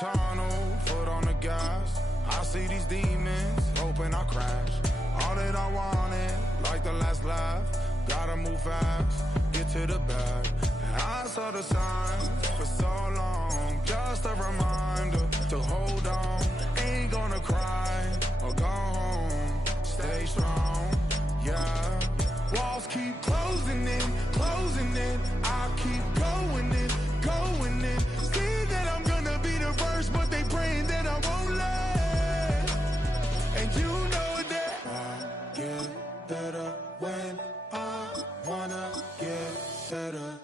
tunnel, foot on the gas. I see these demons, hoping I crash. All that I wanted, like the last laugh. Gotta move fast, get to the bag. I saw the signs for so long, just a reminder to hold on. Ain't gonna cry or go home, stay strong, yeah. Walls keep closing in, I keep going in, going in. See that I'm gonna be the first, but they praying that I won't let. And you know that I get better when I wanna get better.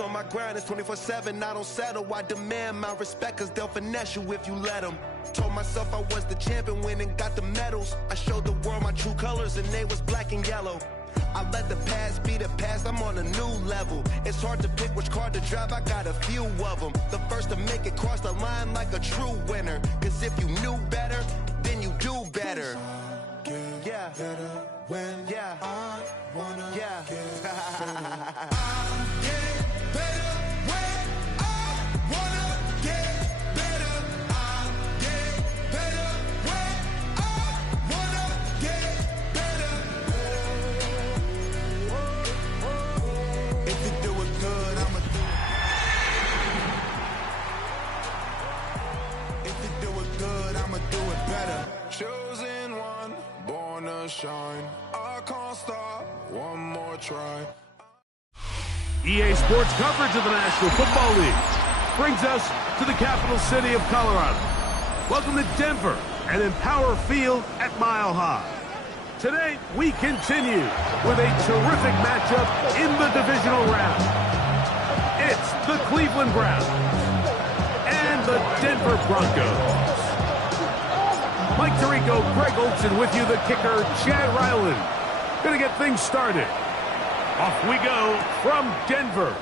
On my grind, it's 24/7, I don't settle. I demand my respect, cause they'll finesse you if you let them. Told myself I was the champion, went and got the medals. I showed the world my true colors, and they was black and yellow. I let the past be the past, I'm on a new level. It's hard to pick which card to drive, I got a few of them. The first to make it cross the line like a true winner. Cause if you knew better, then you do better. Yeah. Better when I wanna get better. Chosen one, born to shine. I can't stop, one more try. EA Sports coverage of the National Football League brings us to the capital city of Colorado. Welcome to Denver and Empower Field at Mile High. Today, we continue with a terrific matchup in the divisional round. It's the Cleveland Browns and the Denver Broncos. Mike Tirico, Greg Olson with you, the kicker, Chad Ryland. Gonna get things started. Off we go from Denver.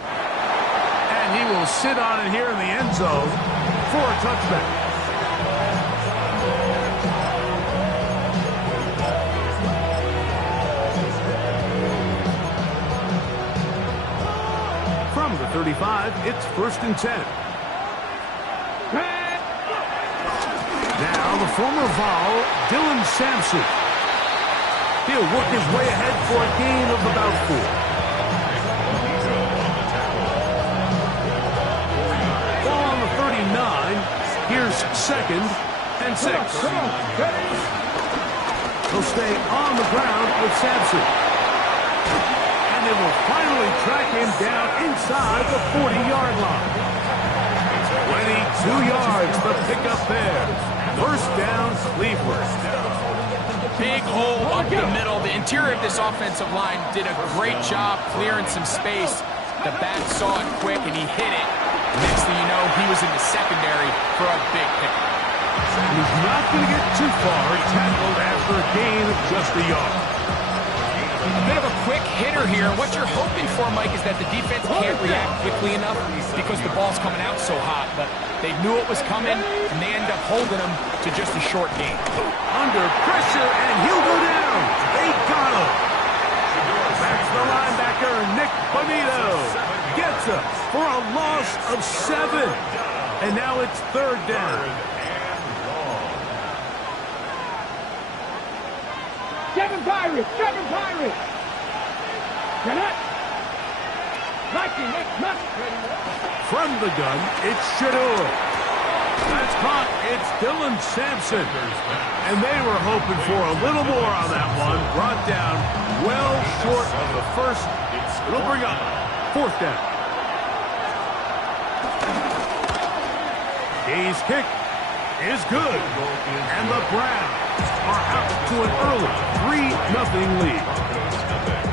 And he will sit on it here in the end zone for a touchback. From the 35, it's 1st and 10. Now the former Vol, Dylan Sampson. He'll work his way ahead for a gain of about 4. Ball on the 39. Here's 2nd and 6. He'll stay on the ground with Sampson. And they will finally track him down inside the 40-yard line. 22 yards to pick up there. 1st down, Cleveland. Big hole up the middle. The interior of this offensive line did a great job clearing some space. The back saw it quick, and he hit it. Next thing you know, he was in the secondary for a big pick. He's not going to get too far, tackled after a gain of just a yard. A bit of a quick hitter here. What you're hoping for, Mike, is that the defense can't react quickly enough because the ball's coming out so hot. But they knew it was coming, and they end up holding him to just a short gain. Under pressure, and he'll go down. They got him. That's the linebacker, Nick Bonito. Gets him for a loss of 7. And now it's 3rd down. Seven Pirates! Cannot! From the gun, it's Shador. That's caught. It's Dylan Sampson. And they were hoping for a little more on that one. Brought down well short of the first. It'll bring up 4th down. Day's kick is good. And the Browns are out to an early 3-0 lead.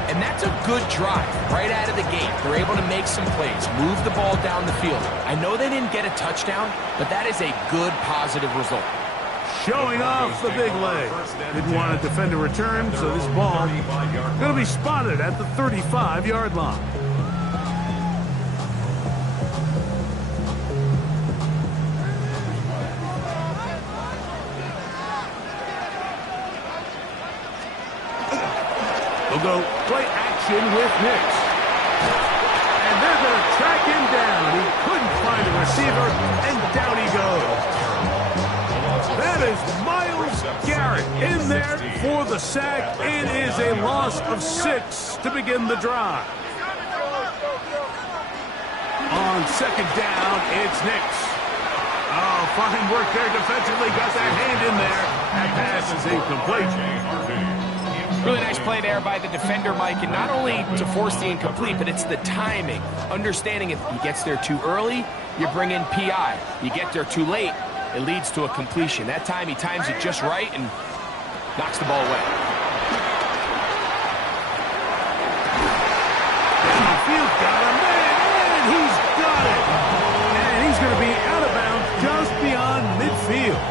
And that's a good drive right out of the gate. They're able to make some plays, move the ball down the field. I know they didn't get a touchdown, but that is a good, positive result. showing off the big leg. Didn't want to defend a return, so this ball going to be spotted at the 35-yard line. We'll go play action with Nix. And they're going to track him down. He couldn't find a receiver, and down he goes. That is Myles Garrett in there for the sack. It is a loss of 6 to begin the drive. On second down, it's Nix. Oh, fine work there defensively. Got that hand in there. That pass is incomplete. Really nice play there by the defender, Mike, and not only to force the incomplete, but it's the timing. Understanding if he gets there too early, you bring in PI. You get there too late, it leads to a completion. That time he times it just right and knocks the ball away. Downfield got him, and he's got it. And he's going to be out of bounds just beyond midfield.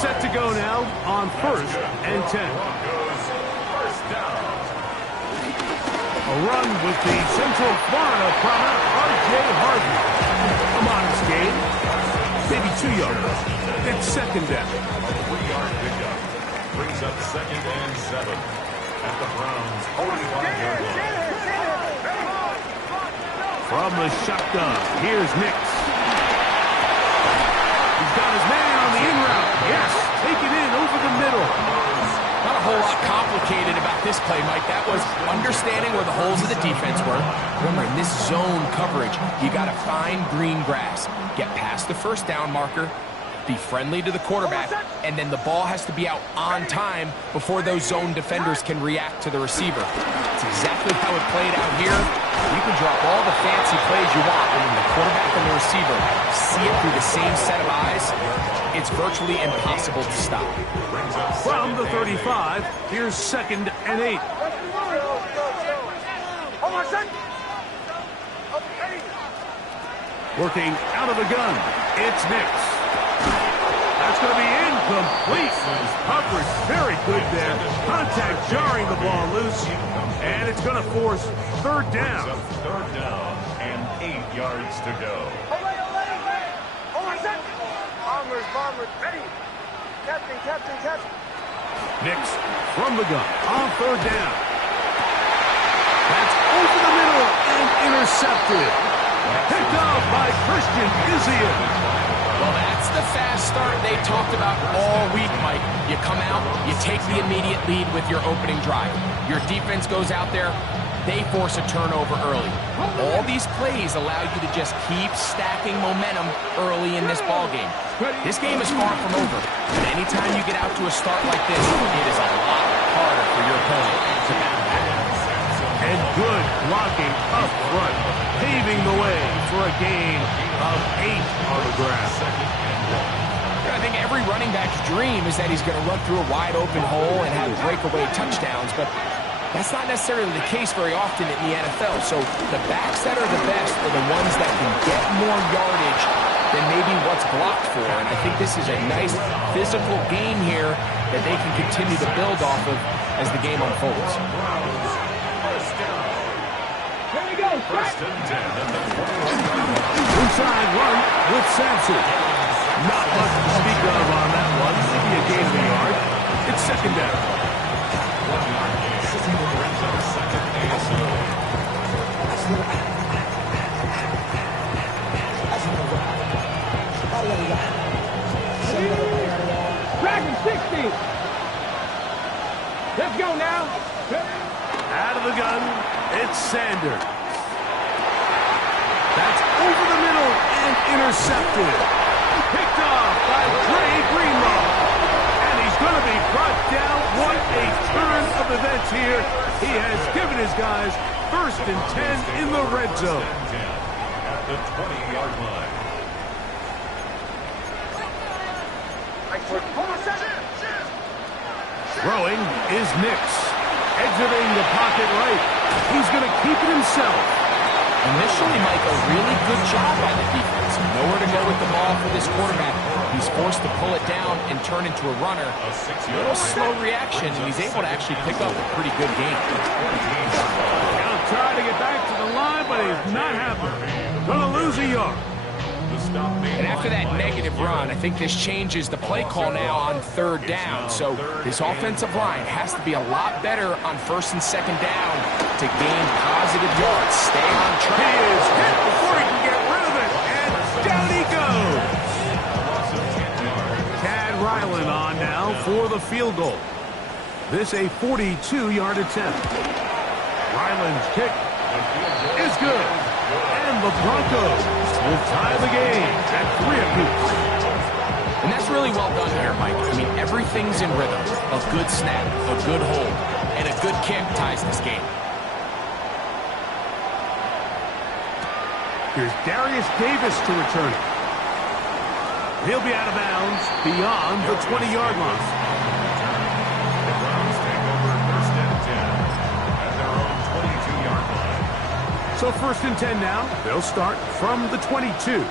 Set to go now on 1st and 10. A run with the Central Florida product, R.J. Harvey. A modest game, maybe 2 yards. It's second down. 3-yard pickup brings up 2nd and 7 at the Browns' 45-yard line. From the shotgun, here's Nix. He's got his man on the in route. Yes, take it in over the middle. Not a whole lot complicated about this play, Mike. That was understanding where the holes of the defense were. Remember, in this zone coverage, you got to find green grass. Get past the first down marker, be friendly to the quarterback, and then the ball has to be out on time before those zone defenders can react to the receiver. It's exactly how it played out here. You can drop all the fancy plays you want, and when the quarterback and the receiver see it through the same set of eyes, it's virtually impossible to stop. From the 35, here's 2nd and 8. Working out of the gun, it's Nix. That's going to be incomplete. Coverage very good there. Contact jarring the ball loose, and it's going to force 3rd down. 3rd down and 8 yards to go. Bombers, ready. Captain. Nix from the gun on 3rd down. That's over the middle and intercepted. Picked off by Christian Izzian. Well, that's the fast start they talked about all week, Mike. You come out, you take the immediate lead with your opening drive. Your defense goes out there, they force a turnover early. All these plays allow you to just keep stacking momentum early in this ballgame. This game is far from over, and anytime you get out to a start like this, it is a lot harder for your opponent to battle back. And good blocking up front, paving the way for a gain of 8 on the ground. I think every running back's dream is that he's going to run through a wide open hole and have breakaway touchdowns, but that's not necessarily the case very often in the NFL. So the backs that are the best are the ones that can get more yardage than maybe what's blocked for. And I think this is a nice physical game here that they can continue to build off of as the game unfolds. Here we go. 1st and 10 at the 20-yard line. Inside run with Sampson. Not much to speak of on that one. Maybe a gain of a yard. It's 2nd down. 1-yard gain brings up 2nd and 7. Dragon 60. Let's go now. Out of the gun, it's Sanders. That's over the middle and intercepted. Picked off by Dre Greenlaw. And he's going to be brought down. What a turn of events here. He has given his guys 1st and 10 in the red zone. At the 20-yard line. Throwing is Nix. Exiting the pocket right. He's going to keep it himself. Initially, Mike, a really good job by the defense. Nowhere to go with the ball. ball for this quarterback. He's forced to pull it down and turn into a runner. A little slow reaction, and he's able to actually pick up a pretty good game. He'll try to get back to the line, but he's not happening. Gonna lose a yard. And after that negative run, I think this changes the play call now on third down. So this offensive line has to be a lot better on first and second down to gain positive yards. Stay on track. He is hit before he can get rid of it, and down he goes. Tad Ryland on now for the field goal. This a 42-yard attempt. Ryland's kick is good. And the Broncos will tie the game at 3 apiece. And that's really well done here, Mike. I mean, everything's in rhythm. A good snap, a good hold, and a good kick ties this game. Here's Darius Davis to return it. He'll be out of bounds beyond the 20-yard line. The Browns take over first and 10 at their own 22-yard line. So first and 10 now. They'll start from the 22.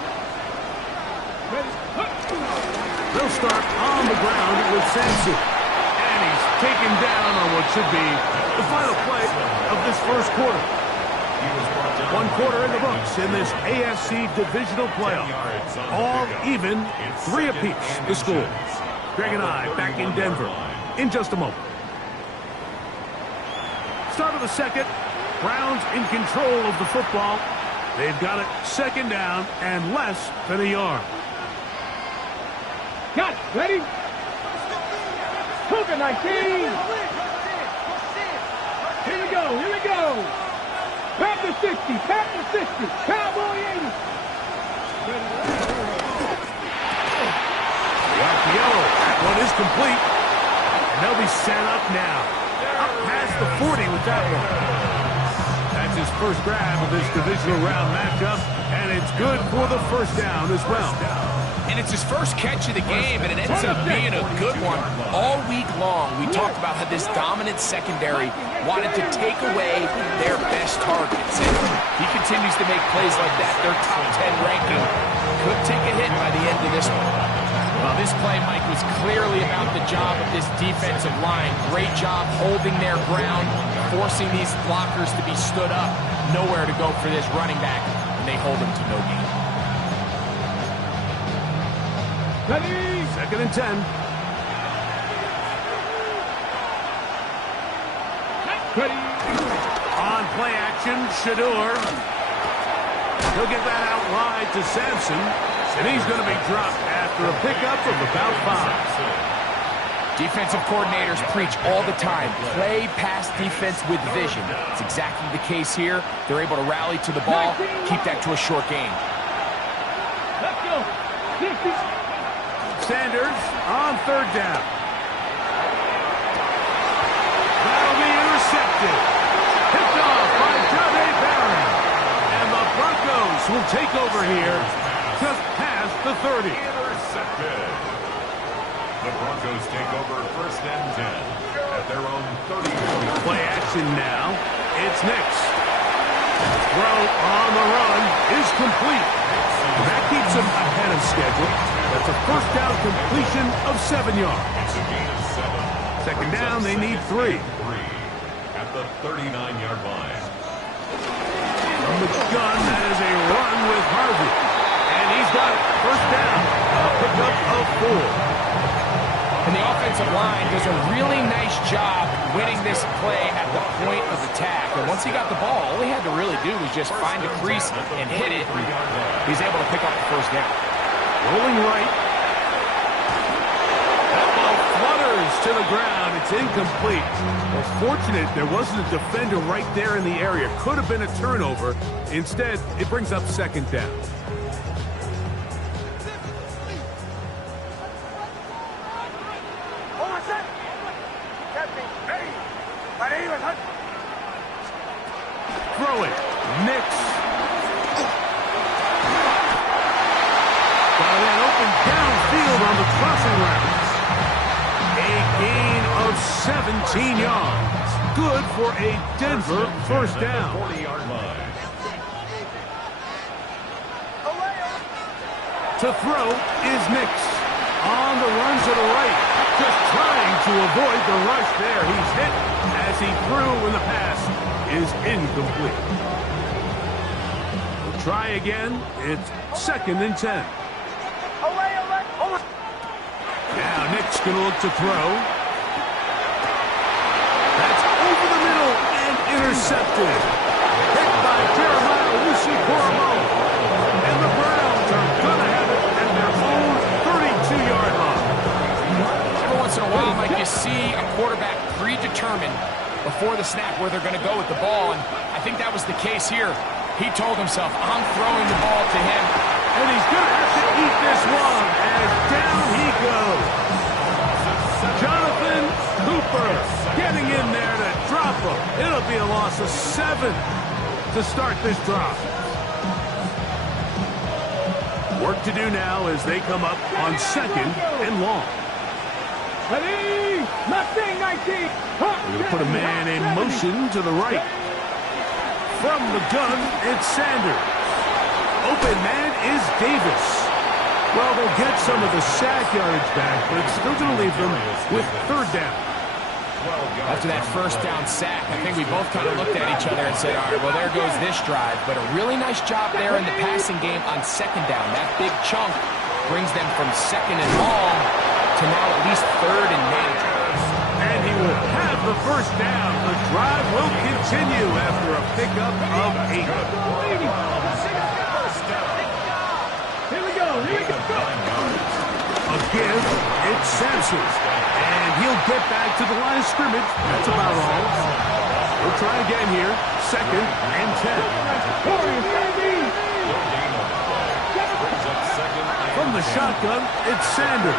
They'll start on the ground with Sampson. And he's taken down on what should be the final play of this first quarter. 1 quarter in the books in this AFC divisional playoff. All even, 3 apiece the score. Greg and I back in Denver in just a moment. Start of the second. Browns in control of the football. They've got it second down and less than a yard. Got it. Ready? Cougar 19. Here we go. Here we go. Grab the 60. Tap the 60. Cowboy 80. The RPO. That one is complete. And they'll be set up now. Up past the 40 with that one. That's his first grab of this divisional round matchup, and it's good for the first down as well. And it's his first catch of the game, and it ends up being a good one. All week long, we talked about how this dominant secondary wanted to take away their best targets. And he continues to make plays like that. Their top 10 ranking could take a hit by the end of this one. Well, this play, Mike, was clearly about the job of this defensive line. Great job holding their ground, forcing these blockers to be stood up. Nowhere to go for this running back, and they hold him to no gain. Ready? Second and 10. Ready? On play action, Shador. He'll get that out wide to Sampson, and he's going to be dropped after a pickup of about 5. Defensive coordinators preach all the time, play pass defense with vision. It's exactly the case here. They're able to rally to the ball, keep that to a short gain. Let's go. 60. Sanders on third down. That'll be intercepted. Picked off by Jahdae Barron. And the Broncos will take over here just past the 30. Intercepted. The Broncos take over first and 10 at their own 30. Play action now. It's Nix. Throw on the run is complete. That keeps him ahead of schedule. That's a first down completion of 7 yards. It's a gain of 7. Second down, they need 3. At the 39-yard line. From the gun, that is a run with Harvey. And he's got it. First down. A pickup of 4. And the offensive line does a really nice job winning this play at the point of attack. And once he got the ball, all he had to really do was just find a crease and hit it. He's able to pick up the first down. Rolling right. That ball flutters to the ground. It's incomplete. Well, fortunate there wasn't a defender right there in the area. Could have been a turnover. Instead, it brings up second down. Throw it. Nix. Got it open downfield on the crossing route. A gain of 17 yards. Good for a Denver first down. 40-yard line. To throw is Nix. On the run to the right. Just trying to avoid the rush there. He's hit as he threw when the pass is incomplete. We'll try again. It's 2nd and 10. Now Nick's going to look to throw. That's over the middle and intercepted. Hit by Jeremiah Wusu-Koromo. And the Browns are going to have it at their own 32-yard line. Every once in a while, Mike, you see a quarterback predetermined before the snap where they're going to go with the ball, and I think that was the case here. He told himself, I'm throwing the ball to him. And he's going to have to eat this one, and down he goes. Jonathan Cooper getting in there to drop him. It'll be a loss of 7 to start this drive. Work to do now as they come up on 2nd and long. Ready? Mustang 19. We're going to put a man in motion to the right. From the gun, it's Sanders. Open man is Davis. Well, they'll get some of the sack yardage back, but it's still going to leave them with 3rd down. After that 1st down sack, I think we both kind of looked at each other and said, all right, well, there goes this drive. But a really nice job there in the passing game on 2nd down. That big chunk brings them from 2nd and long to now at least 3rd and manageable. And he will have the 1st down. The drive will continue after a pickup of 8. Here we go. A give, it's Sampson. And he'll get back to the line of scrimmage. That's about all. We'll try again here. 2nd and 10. From the shotgun, it's Sanders.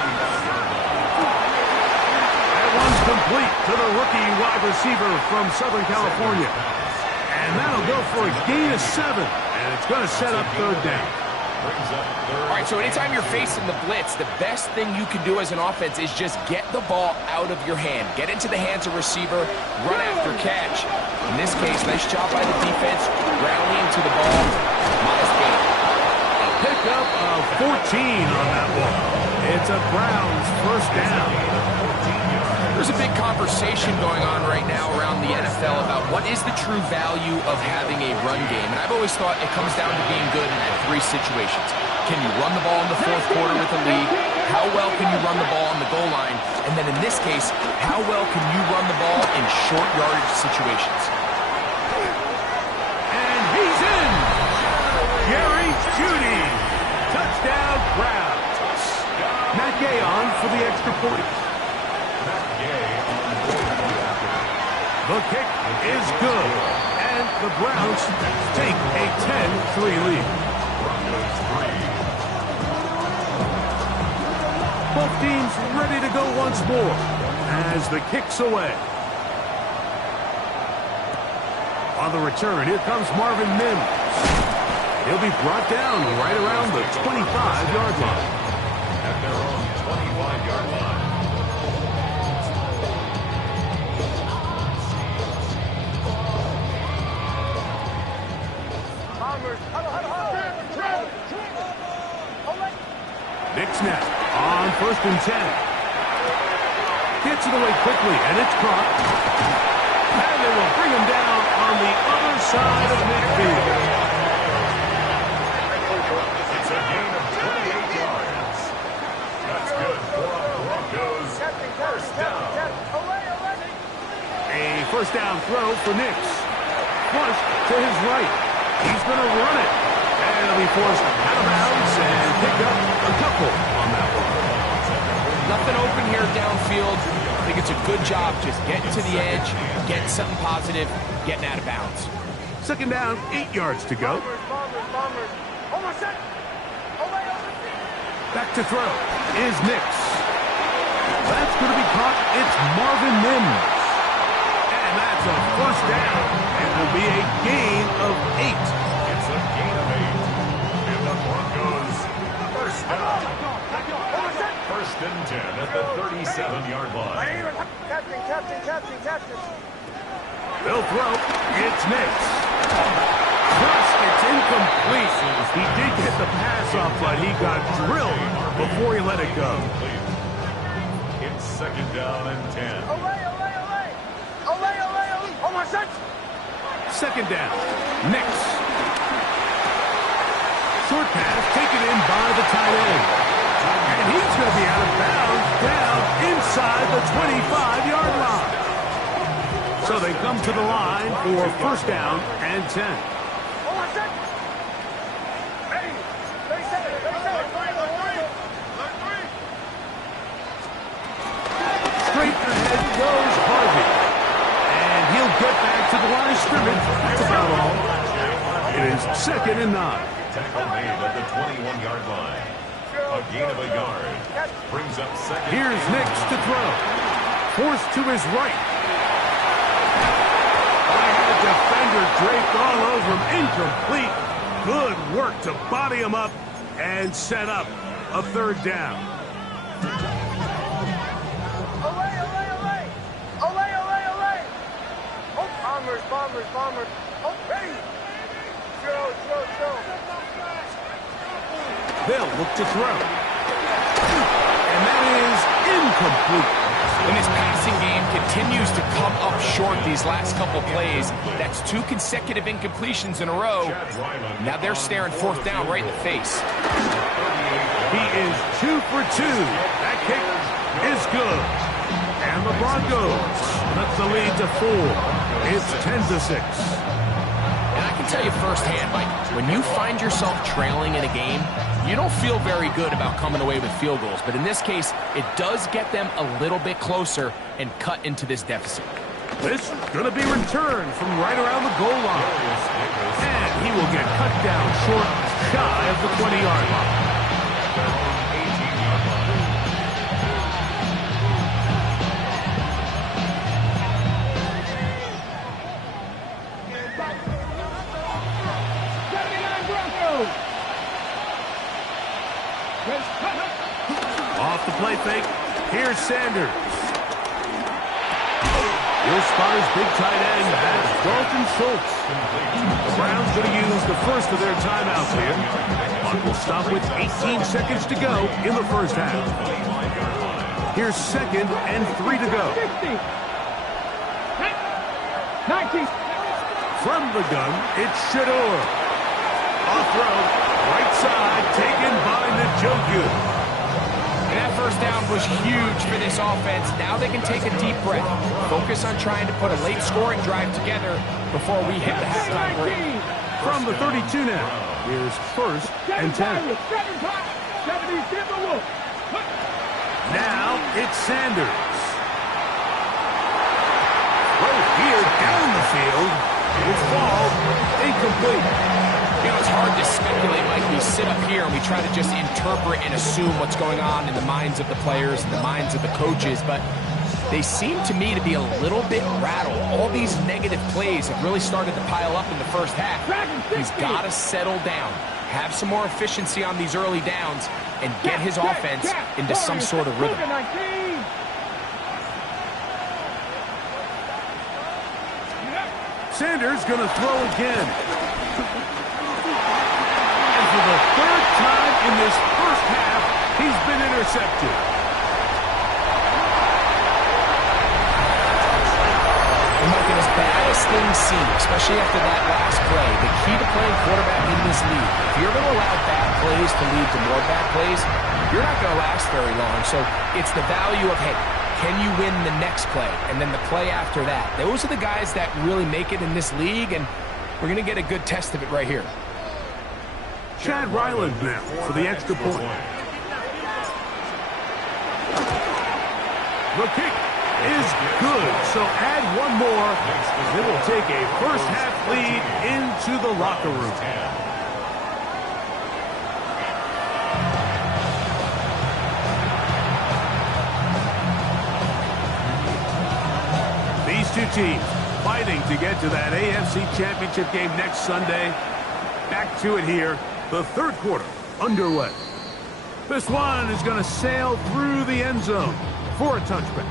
That one's complete to the rookie wide receiver from Southern California. And that'll go for a gain of 7. And it's going to set up 3rd down. All right, so anytime you're facing the blitz, the best thing you can do as an offense is just get the ball out of your hand. Get into the hands of receiver, run after catch. In this case, nice job by the defense, rallying to the ball. Modest gain. A pickup of 14 on that one. It's a Browns 1st down. There's a big conversation going on right now around the NFL about what is the true value of having a run game. And I've always thought it comes down to being good at 3 situations. Can you run the ball in the 4th quarter with the lead? How well can you run the ball on the goal line? And then in this case, how well can you run the ball in short yardage situations? And he's in! Jerry Jeudy! Touchdown Browns! Matt Gay on for the extra point. The kick is good, and the Browns take a 10-3 lead. Both teams ready to go once more as the kick's away. On the return, here comes Marvin Mims. He'll be brought down right around the 25-yard line. At their own 25-yard line. Nick snap on 1st and 10. Gets it away quickly, and it's caught. And they will bring him down on the other side of midfield. It's a gain of 28 yards. That's good for a Broncos 1st down. A 1st down throw for Nix. Flush to his right. He's going to run it. And he'll be forced out of bounds and pick up a couple on that one. Nothing open here downfield. I think it's a good job just getting to the edge, getting something positive, getting out of bounds. 2nd down, 8 yards to go. Back to throw is Nix. That's going to be caught. It's Marvin Mims. And that's a 1st down. It will be a gain of 8. It's a gain of 8. And the Broncos 1st down. 1st and 10 at the 37-yard line. Captain. They'll throw. It's Nix. Crushed It's incomplete. He did get the pass off, but he got drilled before he let it go. It's second down and 10. Second down. Next. Short pass taken in by the tight end. And he's going to be out of bounds down inside the 25-yard line. So they come to the line for first down and 10. Straight ahead goes Harvey. And he'll get back to the line of scrimmage. That's about all. It is second and 9. Tackle made at the 21-yard line. A gain of a yard. Brings up second. Here's Nix to throw. Forced to his right. Defender draped all over him. Incomplete. Good work to body him up and set up a third down. Bombers. Oh, hey! Throw. They'll look to throw. And that is incomplete. And his passing game continues to come up short these last couple plays. That's 2 consecutive incompletions in a row. Now they're staring fourth down right in the face. He is 2 for 2. That kick is good. And the Broncos let the lead to 4. It's 10-6. And I can tell you firsthand, Mike, when you find yourself trailing in a game, you don't feel very good about coming away with field goals. But in this case, it does get them a little bit closer and cut into this deficit. This is going to be returned from right around the goal line. And he will get cut down short, shy of the 20-yard line. Off the play fake. Here's Sanders. Your spotter's big tight end has Dalton Schultz. The Browns going to use the first of their timeouts here. Clock will stop with 18 seconds to go in the first half. Here's second and 3 to go. 19. From the gun, it's Shador. Off road, right side, taken by Njoku. And that first down was huge for this offense. Now they can take a deep breath. Focus on trying to put a late scoring drive together before we hit the halftime break. From the 32 now, here's first and 10. Now it's Sanders. Throw here down the field. Will fall incomplete. You know, it's hard to speculate, like we sit up here and we try to just interpret and assume what's going on in the minds of the players and the minds of the coaches, but they seem to me to be a little bit rattled. All these negative plays have really started to pile up in the first half. He's got to settle down, have some more efficiency on these early downs, and get his offense into some sort of rhythm. Sanders going to throw again. And for the third time in this first half, he's been intercepted. And Mike, as bad as things seem, especially after that last play, the key to playing quarterback in this league, if you're going to allow bad plays to lead to more bad plays, you're not going to last very long. So it's the value of, hey, can you win the next play? And then the play after that. Those are the guys that really make it in this league, and we're going to get a good test of it right here. Chad Ryland now for the extra point. The kick is good, so add one more. They will take a first half lead into the locker room. These two teams fighting to get to that AFC Championship game next Sunday. Back to it here, the third quarter underway. This one is going to sail through the end zone for a touchback.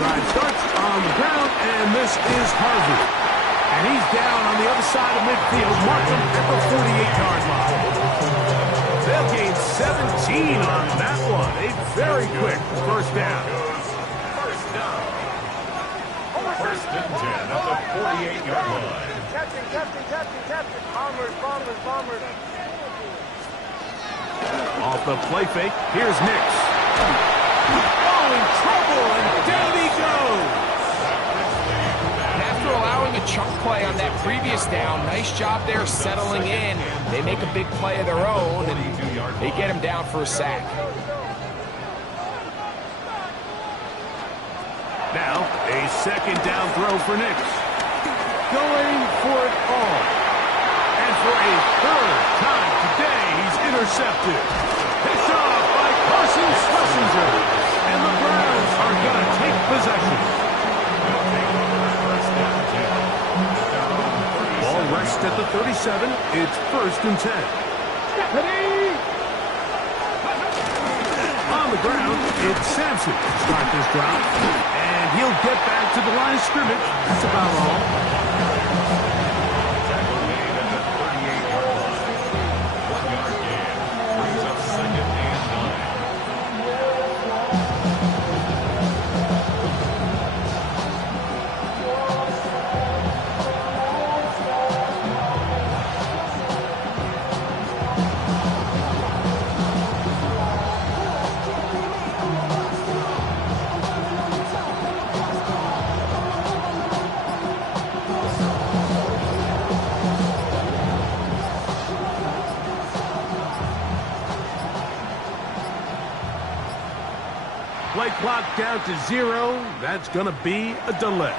Drive starts on the ground, and this is Harvey. And he's down on the other side of midfield. Mark him at the 48-yard line. They'll gain 17 on that one. A very quick first down. First and 10 at the 48-yard line. Captain. Bombers. Off the play fake, here's Nix. Oh, in trouble, and down he goes. And after allowing a chunk play on that previous down, nice job there settling in. They make a big play of their own, and they get him down for a sack. Now, a second down throw for Nix. Going for it all. And for a third time today, he's intercepted. Picked off by Carson Schlesinger. And the Browns are going to take possession. Ball rests at the 37. It's first and 10. On the ground, it's Sampson to start this drive. And he'll get back to the line of scrimmage. That's about all. Play clock down to 0. That's going to be a delay.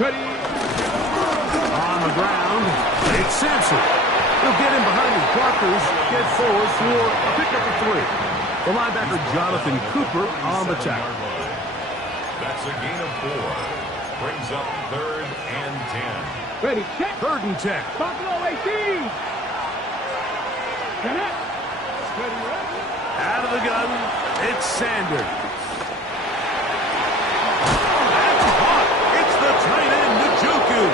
Ready. On the ground, it's Sampson. He'll get in behind his blockers, get forward for a pickup of 3. The linebacker, Jonathan Cooper, on the tackle. That's a gain of 4. Brings up 3rd and 10. Ready, check. 3rd and 10. Buffalo 18. Connect. Ready, ready. Out of the gun, it's Sanders. That's caught. It's the tight end, Njoku.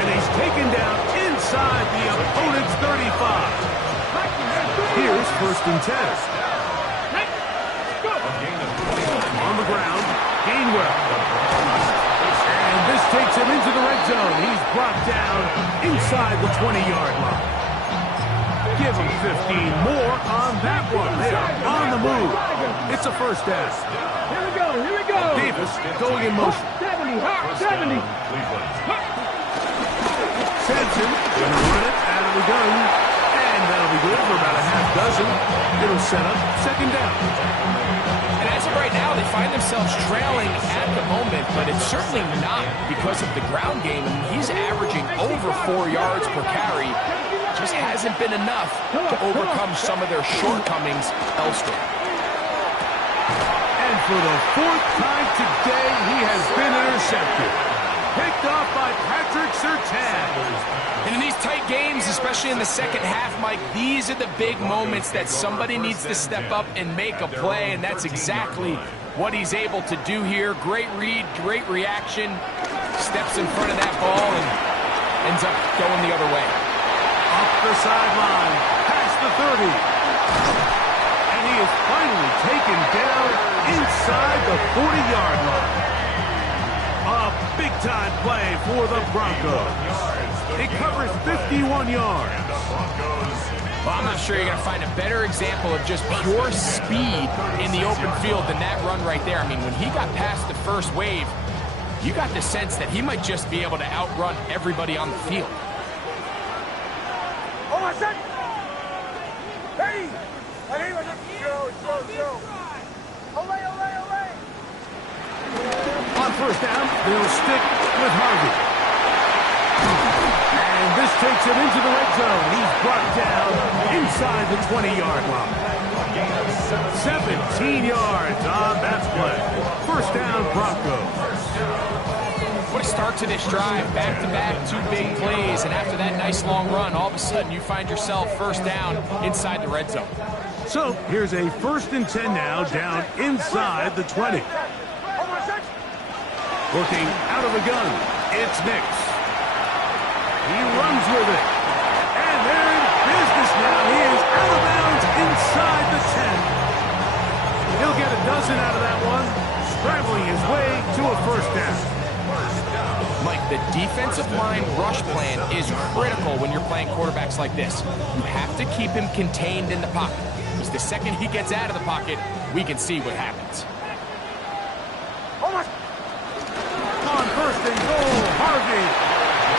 And he's taken down inside the opponent's 35. Here's first and 10. On the ground, Gainwell. And this takes him into the red zone. He's brought down inside the 20-yard line. Give him 15 more on that one. They are on the move. It's a first down. Here we go. Davis going in motion. 70, 70. Sampson going to run it out of the gun. And that'll be good for about a half dozen. It'll set up second down. And as of right now, they find themselves trailing at the moment, but it's certainly not because of the ground game. I mean, he's averaging over 4 yards per carry. Just hasn't been enough to overcome some of their shortcomings elsewhere. And for the 4th time today, he has been intercepted. Picked off by Patrick Surtain. And in these tight games, especially in the second half, Mike, these are the big moments that somebody needs to step up and make a play, and that's exactly what he's able to do here. Great read, great reaction, steps in front of that ball and ends up going the other way. Up the sideline, past the 30. And he is finally taken down inside the 40-yard line. A big-time play for the Broncos. It covers 51 yards. Well, I'm not sure you're going to find a better example of just pure speed in the open field than that run right there. I mean, when he got past the first wave, you got the sense that he might just be able to outrun everybody on the field. On first down, they'll stick with Harvey. And this takes Gets it into the red zone. He's brought down inside the 20-yard line. 17 yards on that play. First down, Broncos. What a start to this drive. Back-to-back, 2 big plays. And after that nice long run, all of a sudden you find yourself first down inside the red zone. So here's a 1st and 10 now, down inside the 20. Looking out of the gun, it's Nix. He runs with it. And they're in business now. He is out of bounds inside the 10. He'll get a dozen out of that one, scrambling his way to a first down. Mike, the defensive line rush plan is critical when you're playing quarterbacks like this. You have to keep him contained in the pocket, because the second he gets out of the pocket, we can see what happens. On 1st and goal, Harvey.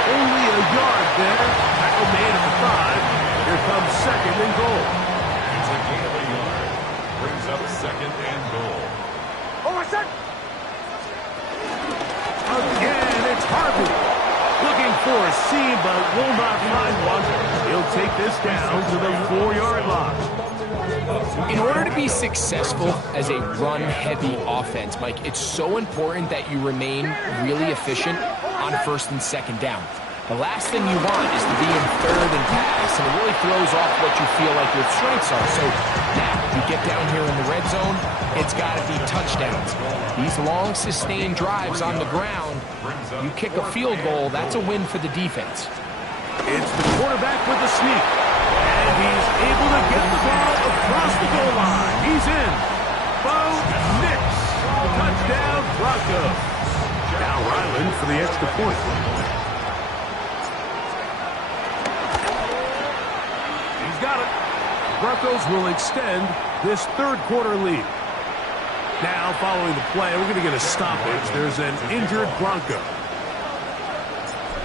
Only a yard there. Tackle made at the 5. Here comes 2nd and goal. It's a gain of a yard. Brings up 2nd and goal. Again, it's Harvey. Looking for a seam, but will not find one. He'll take this down to the 4-yard line. In order to be successful as a run-heavy offense, Mike, it's so important that you remain really efficient on 1st and 2nd down. The last thing you want is to be in 3rd and pass, and it really throws off what you feel like your strengths are. So now you get down here in the red zone, it's got to be touchdowns. These long, sustained drives on the ground, you kick a field goal, that's a win for the defense. It's the quarterback with the sneak, and he's able to get the ball across the goal line. He's in. Bo Nix. Touchdown, Broncos. Now Ryland for the extra point. He's got it. Broncos will extend this 3rd quarter lead. Now, following the play, we're going to get a stoppage. There's an injured Bronco.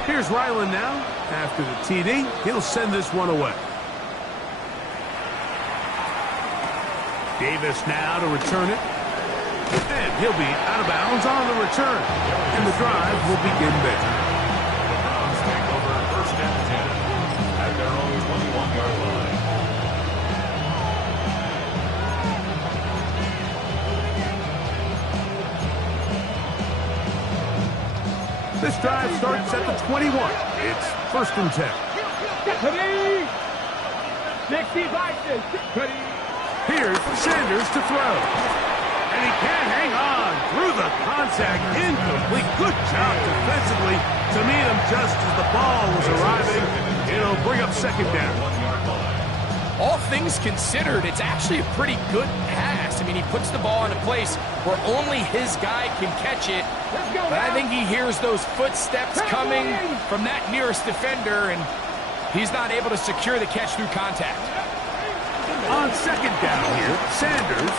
Here's Ryland now. After the TD, he'll send this one away. Davis now to return it. And he'll be out of bounds on the return. And the drive will begin there. The Browns take over 1st and 10 at their own 21-yard line. This drive starts at the 21. It's 1st and 10. Here's Sanders to throw. And he can't hang on. Through the contact. Incomplete. Good job defensively to meet him just as the ball was arriving. It'll bring up 2nd down. All things considered, it's actually a pretty good pass. I mean, he puts the ball in a place where only his guy can catch it. But I think he hears those footsteps coming from that nearest defender, and he's not able to secure the catch through contact. On 2nd down here, Sanders.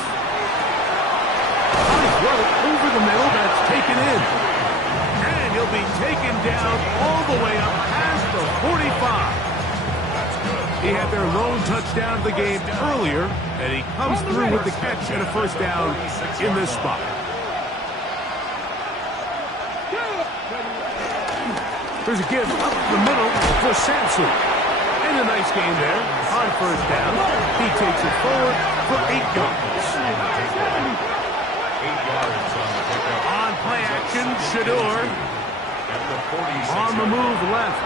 On his rope over the middle, that's taken in. And he'll be taken down all the way up past the 45. He had their lone touchdown of the game earlier, and he comes through with the catch and a first down in this spot. There's a give up the middle for Sampson. And a nice game there on first down. He takes it forward for 8 yards. 8 yards on the pickup. On play action, Shador. At the 46. On the move left.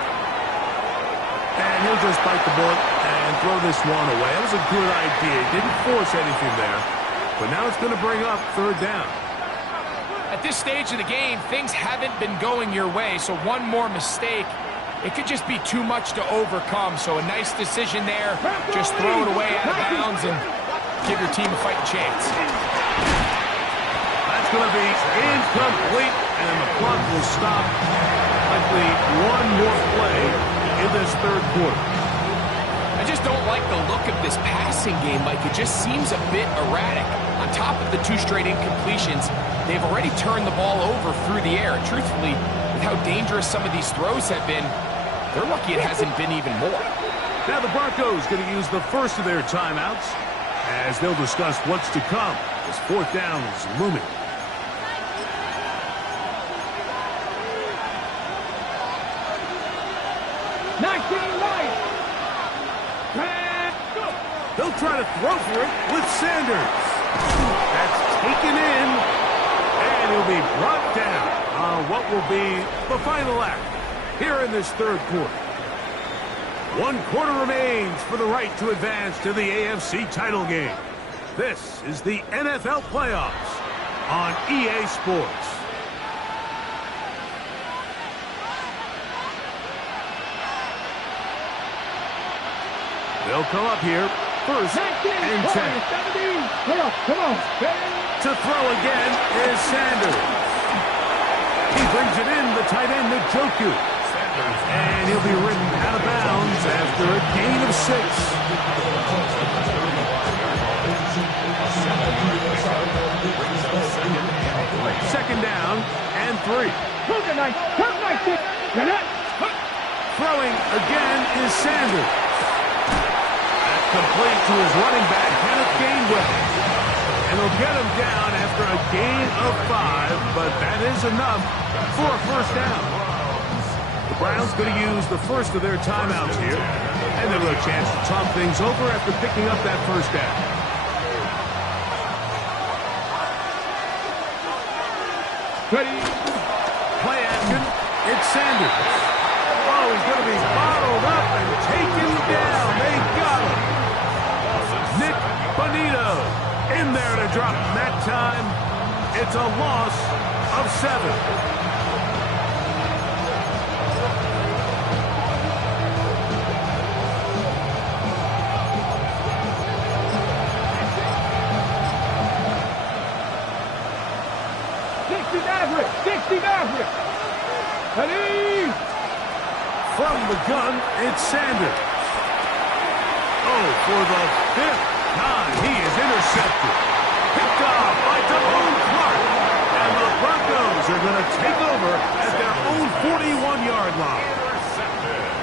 And he'll just bite the bullet and throw this one away. That was a good idea. Didn't force anything there. But now it's going to bring up 3rd down. At this stage of the game, things haven't been going your way, so one more mistake, it could just be too much to overcome. So a nice decision there. Just throw it away out of bounds and give your team a fighting chance. That's going to be incomplete, and the clock will stop. Likely one more play in this 3rd quarter. I just don't like the look of this passing game, Mike. It just seems a bit erratic. On top of the 2 straight incompletions, they've already turned the ball over through the air. Truthfully, with how dangerous some of these throws have been, they're lucky it hasn't been even more. Now the Broncos going to use the first of their timeouts as they'll discuss what's to come as 4th down is looming. Nice game, He'll try to throw for it with Sanders. That's taken in, and he'll be brought down on what will be the final act here in this third quarter. 1 quarter remains for the right to advance to the AFC title game. This is the NFL playoffs on EA Sports. They'll come up here, first and 10. Come on. To throw again is Sanders. He brings it in, the tight end, Njoku. And he'll be ridden out of bounds after a gain of 6. Second down and 3. Throwing again is Sanders. That's complete to his running back, Kenneth Gainwell. And he'll get him down after a gain of 5, but that is enough for a first down. The Browns going to use the first of their timeouts here, and they'll have a chance to talk things over after picking up that first down. Ready. Play action, it's Sanders. Oh, he's going to be bottled up and taken down. They got him. Nick Bonito in there to drop him that time. It's a loss of 7. Ready. From the gun, it's Sanders. Oh, for the 5th time, he is intercepted. Picked off by Devon Clark. And the Broncos are going to take over at their own 41-yard line.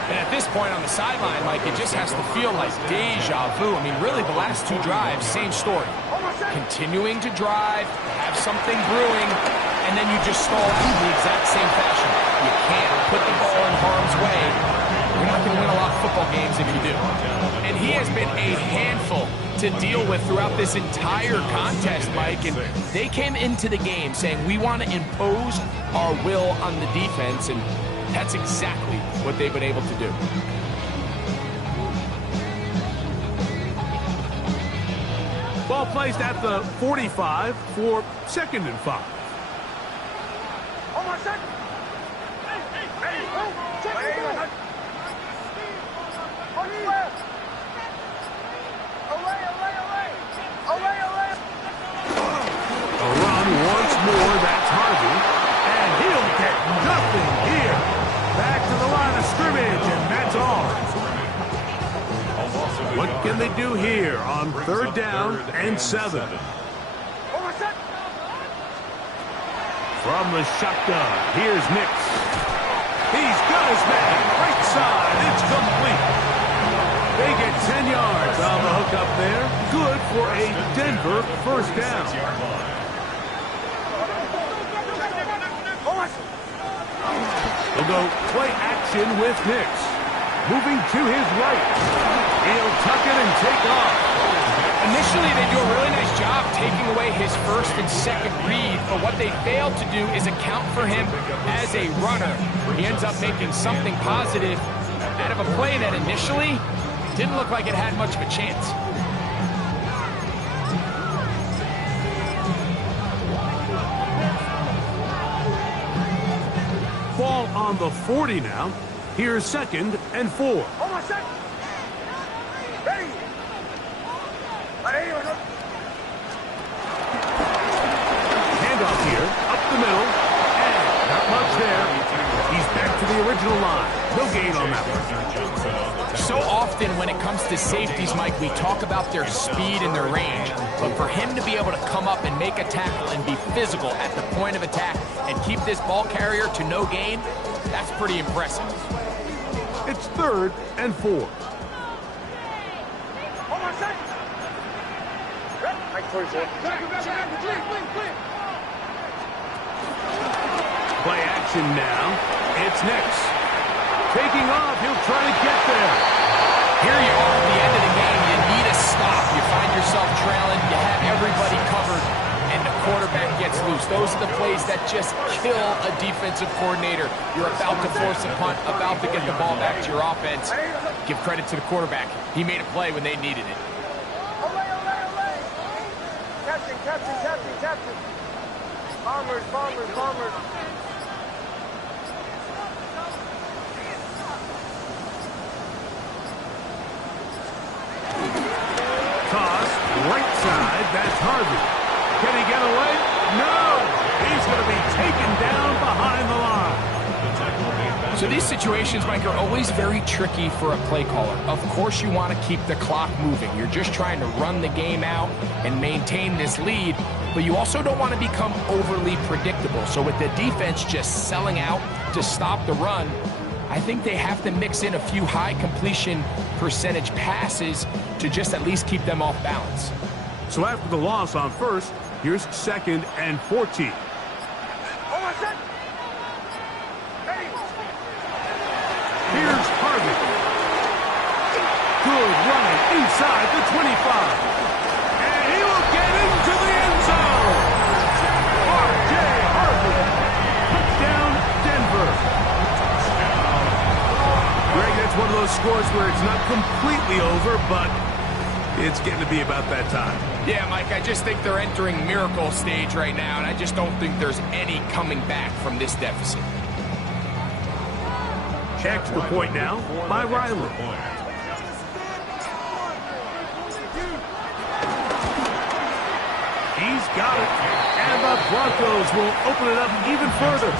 And at this point on the sideline, Mike, it just has to feel like deja vu. I mean, really, the last 2 drives, same story. Continuing to drive, have something brewing, and then you just stall out in the exact same fashion. You can't put the ball in harm's way. You're not going to win a lot of football games if you do. And he has been a handful to deal with throughout this entire contest, Mike. And they came into the game saying, we want to impose our will on the defense, and that's exactly what they've been able to do. Ball placed at the 45 for 2nd and 5. A run once more, that's Harvey. And he'll get nothing here. Back to the line of scrimmage, and that's all. What can they do here on 3rd down and 7? From the shotgun, here's Nix. He's got his man, right side, it's complete. They get 10 yards on the hook up there. Good for a Denver first down. They'll go play action with Nix. Moving to his right. He'll tuck it and take off. Initially, they do a really nice job taking away his 1st and 2nd read, but what they failed to do is account for him as a runner. He ends up making something positive out of a play that initially didn't look like it had much of a chance. Ball on the 40 now. Here's 2nd and 4. Handoff here, up the middle, and not much there. He's back to the original line. No gain on that one. So often when it comes to safeties, Mike, we talk about their speed and their range. But for him to be able to come up and make a tackle and be physical at the point of attack and keep this ball carrier to no gain, that's pretty impressive. It's 3rd and 4. Play action now. It's Nix. Taking off, he'll try to get there. Here you are at the end of the game. You need a stop. those are the plays that just kill a defensive coordinator. You're about to force a punt, about to get the ball back to your offense. Give credit to the quarterback. He made a play when they needed it. Captain. Bombers. Toss, right side, that's Harvey. Can he get away? No! He's going to be taken down behind the line. So these situations, Mike, are always very tricky for a play caller. Of course you want to keep the clock moving. You're just trying to run the game out and maintain this lead, but you also don't want to become overly predictable. So with the defense just selling out to stop the run, I think they have to mix in a few high completion percentage passes to just at least keep them off balance. So after the loss on first, here's 2nd and 14. Here's Harvey. Good running inside the 25. And he will get into the end zone. R.J. Harvey. Touchdown, Denver. Greg, that's one of those scores where it's not completely over, but it's getting to be about that time. Yeah, Mike, I just think they're entering miracle stage right now, and I just don't think there's any coming back from this deficit. Extra point now by Riley. He's got it. And the Broncos will open it up even further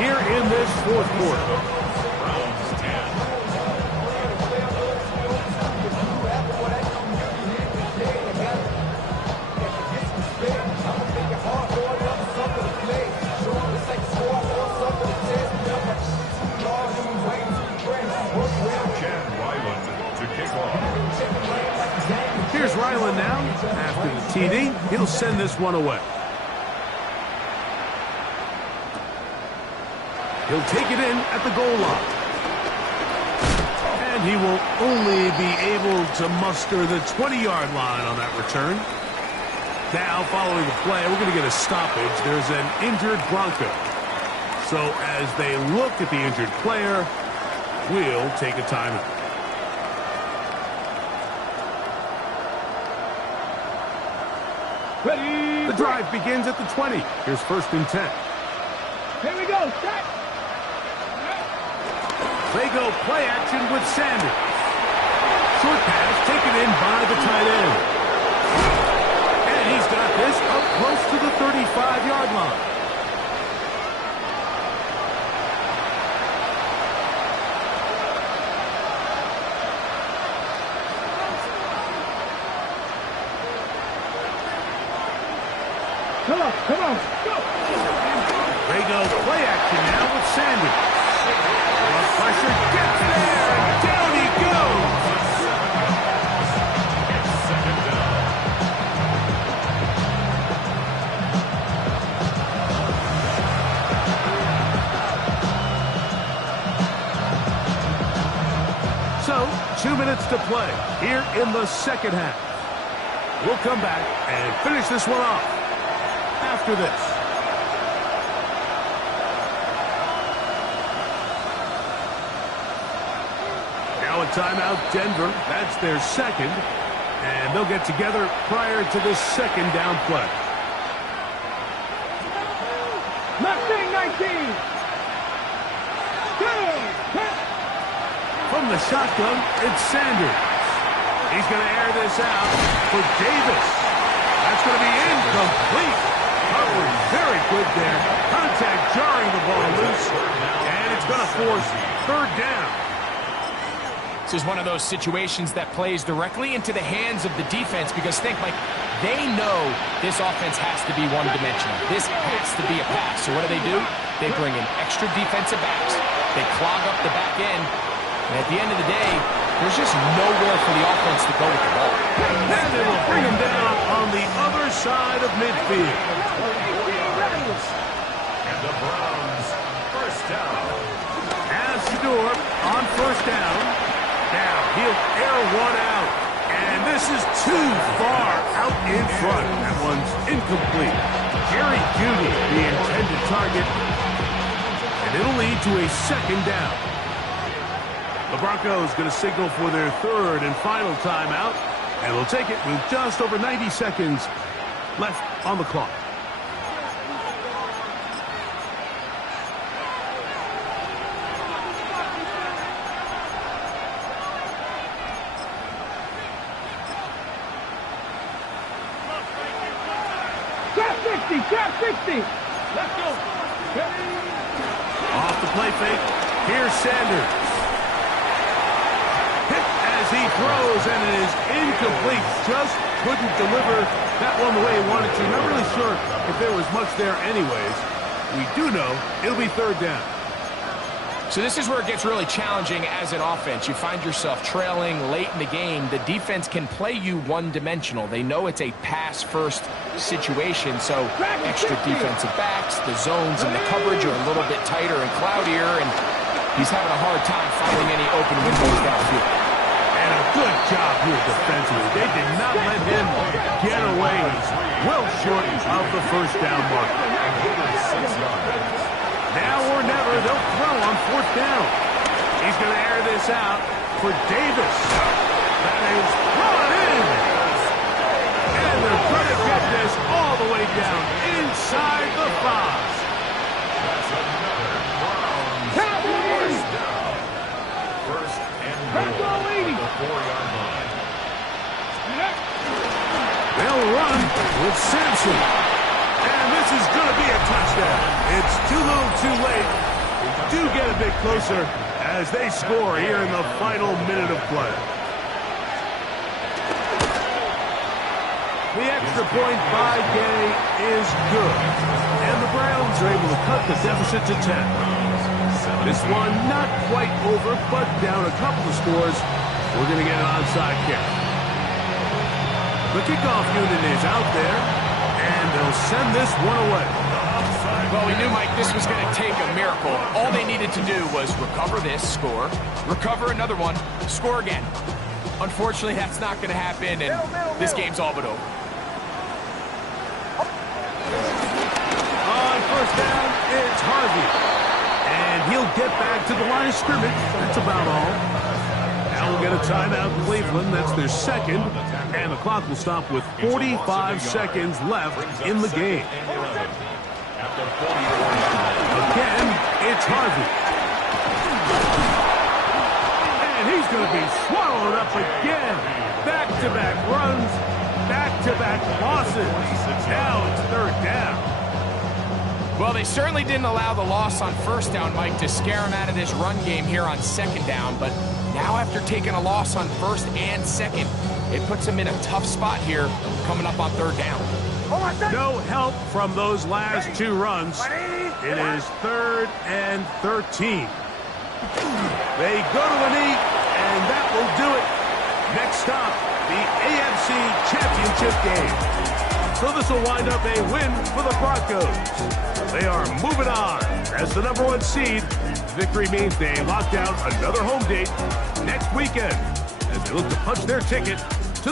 here in this 4th quarter. Here's Ryland now. After the TD, he'll send this one away. He'll take it in at the goal line. And he will only be able to muster the 20-yard line on that return. Now, following the play, we're going to get a stoppage. There's an injured Bronco. So as they look at the injured player, we'll take a timeout. Ready. The drive begins at the 20. Here's 1st and 10. Here we go. Set. They go play action with Sanders. Short pass taken in by the tight end. And he's got this up close to the 35-yard line. Come on. Go. They go play action now with Sanders. The pressure gets there, and down he goes. It's 2nd down. So, 2 minutes to play here in the 2nd half. We'll come back and finish this one off after this. Now a timeout, Denver. That's their 2nd. And they'll get together prior to the 2nd down play. Mustang 19. From the shotgun, it's Sanders. He's going to air this out for Davis. That's going to be incomplete. Covered very good there. Contact jarring the ball loose. And it's going to force 3rd down. This is one of those situations that plays directly into the hands of the defense because think, Mike, they know this offense has to be one-dimensional. This has to be a pass. So what do? They bring in extra defensive backs. They clog up the back end. And at the end of the day, there's just nowhere for the offense to go with the ball. And they will bring him down on the other side of midfield. And the Browns, 1st down. As Shador on 1st down. Now he'll air one out. And This is too far out in front. That one's incomplete. Jerry Jeudy, the intended target. And it'll lead to a second down. The Broncos going to signal for their third and final timeout. And they'll take it with just over 90 seconds left on the clock. Trap 60. Let's go. Off the play fake. Here's Sanders. Hit as he throws, and it is incomplete. Just couldn't deliver that one the way he wanted to. Not really sure if there was much there anyways. We do know it'll be third down. So this is where it gets really challenging as an offense. You find yourself trailing late in the game. The defense can play you one-dimensional. They know it's a pass-first situation, so extra defensive backs, the zones and the coverage are a little bit tighter and cloudier, and he's having a hard time finding any open windows downfield. And a good job here defensively. They did not let him get away. He's well short of the first down mark. Now or never, they'll throw on fourth down. He's going to air this out for Davis. That is brought in. And they're going to get this all the way down inside the 5. First and goal at the 4-yard line. They'll run with Sampson. And this is going to be a touchdown. It's too little too late. Do get a bit closer as they score here in the final minute of play. The extra point by Gay is good. And the Browns are able to cut the deficit to 10. This one not quite over, but down a couple of scores. We're going to get an onside kick. The kickoff unit is out there, and they'll send this one away. Well, we knew, Mike, this was going to take a miracle. All they needed to do was recover this, score, recover another one, score again. Unfortunately, that's not going to happen, and this game's all but over. On first down, it's Harvey. And he'll get back to the line of scrimmage. That's about all. Now we'll get a timeout in Cleveland. That's their second. And the clock will stop with 45 seconds left in the game. Again, it's Harvey. And he's going to be swallowed up again. Back-to-back runs, back-to-back losses. Now it's third down. Well, they certainly didn't allow the loss on first down, Mike, to scare him out of this run game here on second down. But now after taking a loss on first and second, it puts him in a tough spot here coming up on third down. No help from those last two runs. It is 3rd and 13. They go to a knee, and that will do it. Next stop, the AFC Championship game. So this will wind up a win for the Broncos. They are moving on as the #1 seed. Victory means they lock down another home date next weekend as they look to punch their ticket